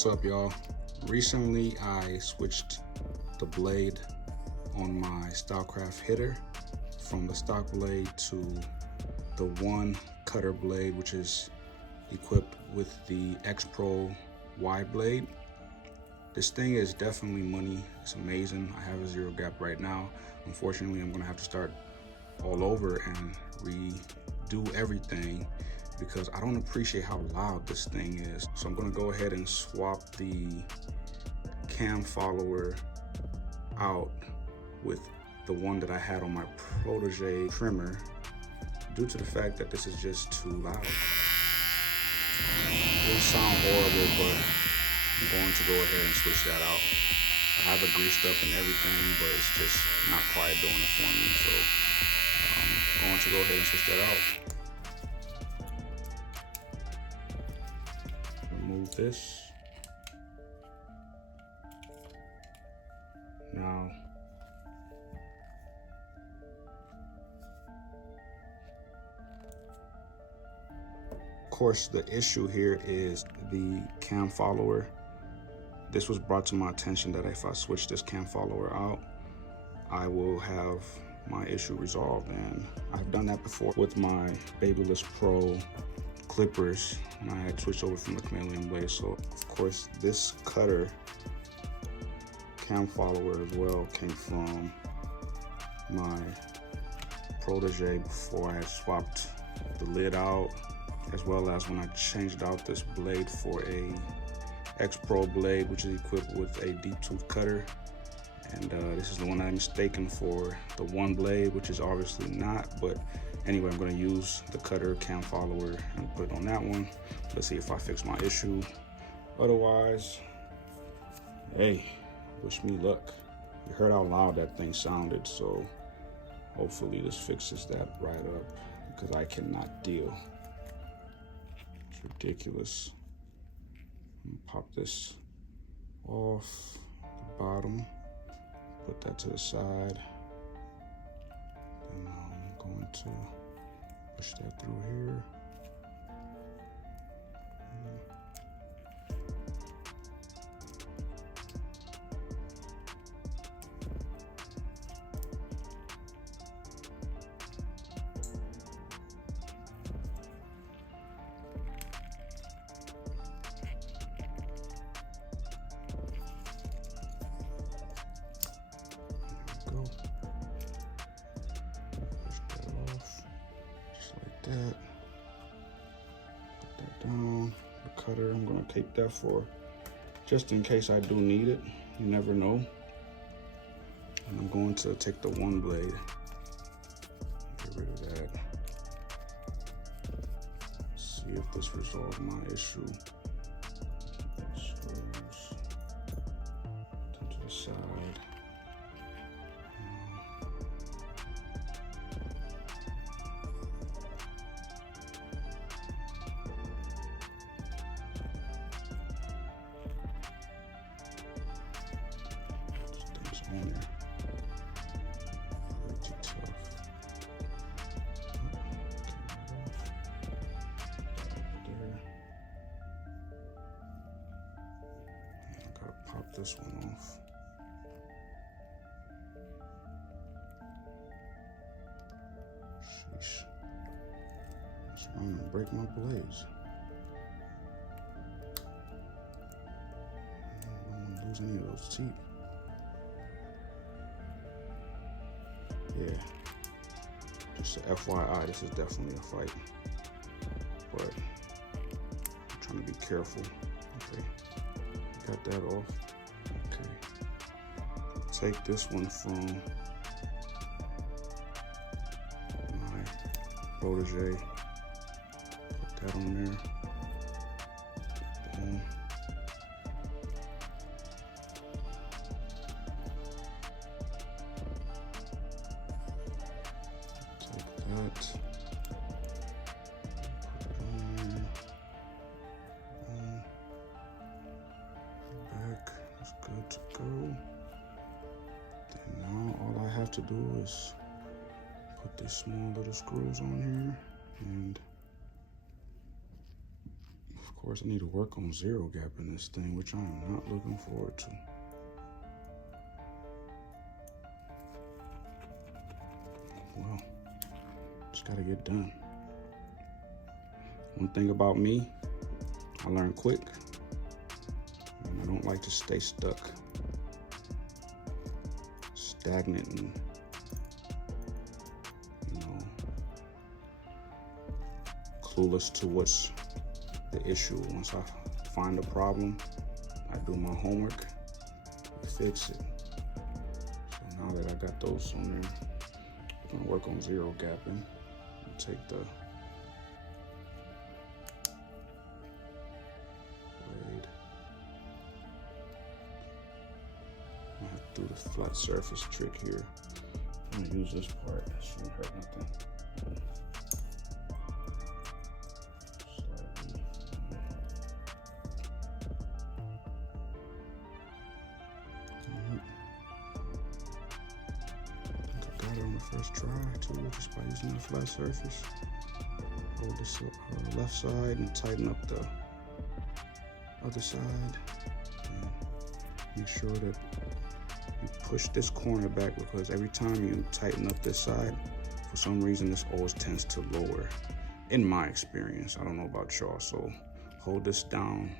What's up, y'all? Recently I switched the blade on my Stylecraft hitter from the stock blade to the one cutter blade, which is equipped with the X Pro wide blade. This thing is definitely money. It's amazing. I have a zero gap right now. Unfortunately, I'm gonna have to start all over and redo everything because I don't appreciate how loud this thing is. So I'm gonna go ahead and swap the cam follower out with the one that I had on my Protege trimmer due to the fact that this is just too loud. It will sound horrible, but I'm going to go ahead and switch that out. I have it greased up and everything, but it's just not quite doing it for me. So I'm going to go ahead and switch that out. Remove this. Now, of course, the issue here is the cam follower. This was brought to my attention that if I switch this cam follower out, I will have my issue resolved. And I've done that before with my Babyless Pro clippers when I had switched over from the chameleon blade. So of course this cutter cam follower as well came from my Protege before I had swapped the lid out, as well as when I changed out this blade for a X Pro blade, which is equipped with a deep tooth cutter. And this is the one I'm mistaken for the one blade, which is obviously not. But anyway, I'm going to use the cutter cam follower and put it on that one. Let's see if I fix my issue. Otherwise, hey, wish me luck. You heard how loud that thing sounded, so hopefully this fixes that right up, because I cannot deal. It's ridiculous. I'm gonna pop this off the bottom, put that to the side, then I'm going to push that through here. Go. Push that off, just like that. Put that down. The cutter, I'm gonna keep that for just in case I do need it. You never know. And I'm going to take the one blade, get rid of that. See if this resolves my issue. To the side. On there. Pretty tough. There. I gotta pop this one off. Sheesh. It's going to break my blades. I don't want to lose any of those teeth. Yeah, just a FYI, this is definitely a fight, but I'm trying to be careful. Okay, got that off. Okay, take this one from my Protege, put that on there. Boom. That. Put it on there. Back is good to go. Then now all I have to do is put these small little screws on here, and of Of course, I need to work on zero gap in this thing, which I am not looking forward to. Well, just gotta get done. One thing about me, I learn quick, and I don't like to stay stuck, stagnant, and clueless to what's the issue. Once I find a problem, I do my homework, I fix it. So now that I got those on there, I'm gonna work on zero gapping and take the blade. I have to do the flat surface trick here. I'm gonna use this part, that shouldn't hurt nothing. First try too, just by using the flat surface. Hold this left side and tighten up the other side. And make sure that you push this corner back, because every time you tighten up this side, for some reason this always tends to lower. In my experience, I don't know about y'all. So hold this down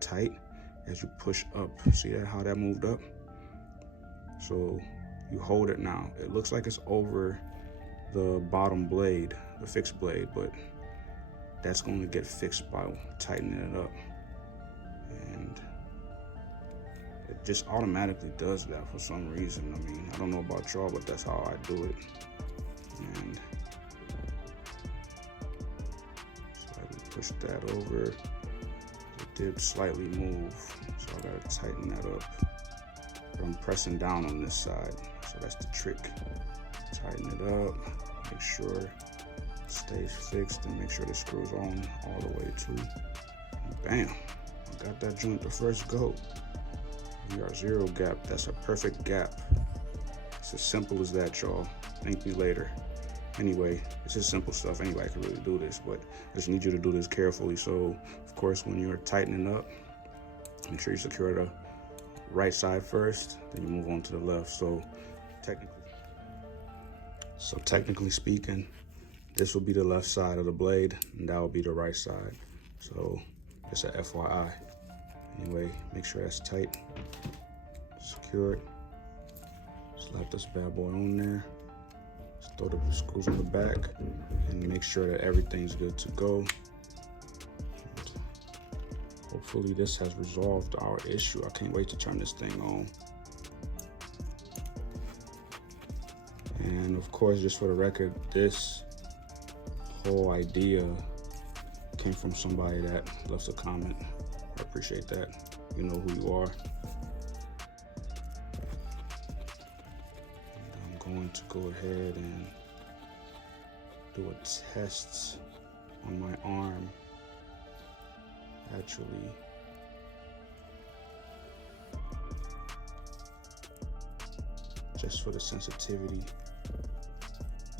tight as you push up. See that, how that moved up? So you hold it now. It looks like it's over the bottom blade, the fixed blade, but that's going to get fixed by tightening it up. And it just automatically does that for some reason. I mean, I don't know about y'all, but that's how I do it. And slightly push that over. It did slightly move, so I gotta tighten that up. But I'm pressing down on this side. So that's the trick. Tighten it up, make sure it stays fixed, and make sure the screw's on all the way too. And bam, I got that joint the first go. We are zero gap. That's a perfect gap. It's as simple as that, y'all. Thank me later. Anyway, it's just simple stuff. Anybody can really do this, but I just need you to do this carefully. So, of course, when you're tightening up, make sure you secure the right side first, then you move on to the left. So technically speaking, this will be the left side of the blade, and that will be the right side. So just a FYI. Anyway, make sure that's tight, secure it. Slap this bad boy on there. Just throw the screws on the back and make sure that everything's good to go. And hopefully this has resolved our issue. I can't wait to turn this thing on. And of course, just for the record, this whole idea came from somebody that left a comment. I appreciate that. You know who you are. And I'm going to go ahead and do a test on my arm. Actually, just for the sensitivity.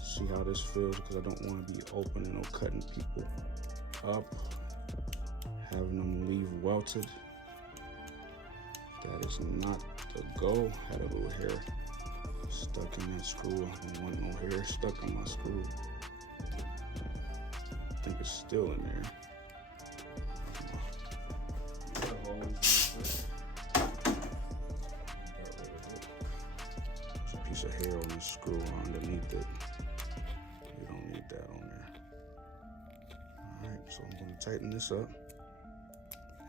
See how this feels, because I don't want to be opening or cutting people up, having them leave welted. That is not the go. Had a little hair stuck in that screw. I don't want no hair stuck in my screw. I think it's still in there. There's a piece of hair on the screw underneath it. You don't need that on there. Alright, so I'm going to tighten this up.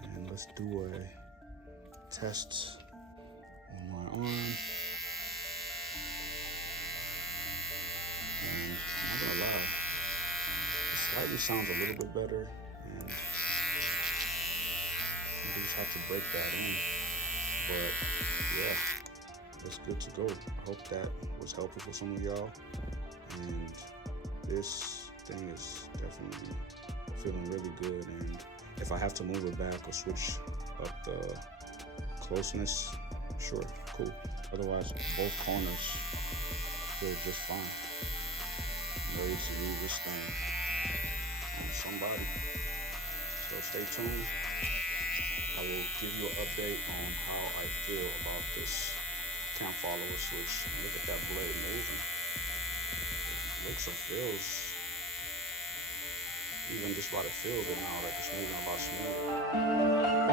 And let's do a test on my arm. And I'm not gonna lie, it slightly sounds a little bit better, and you just have to break that in. But yeah, it's good to go. I hope that was helpful for some of y'all. And this thing is definitely feeling really good. And if I have to move it back or switch up the closeness, sure, cool. Otherwise, both corners feel just fine. I'm ready to use this thing on somebody. So stay tuned. I will give you an update on how I feel about this cam follower switch. Look at that blade moving. It looks and feels, even just by the feel of it now, like it's moving a lot smoother.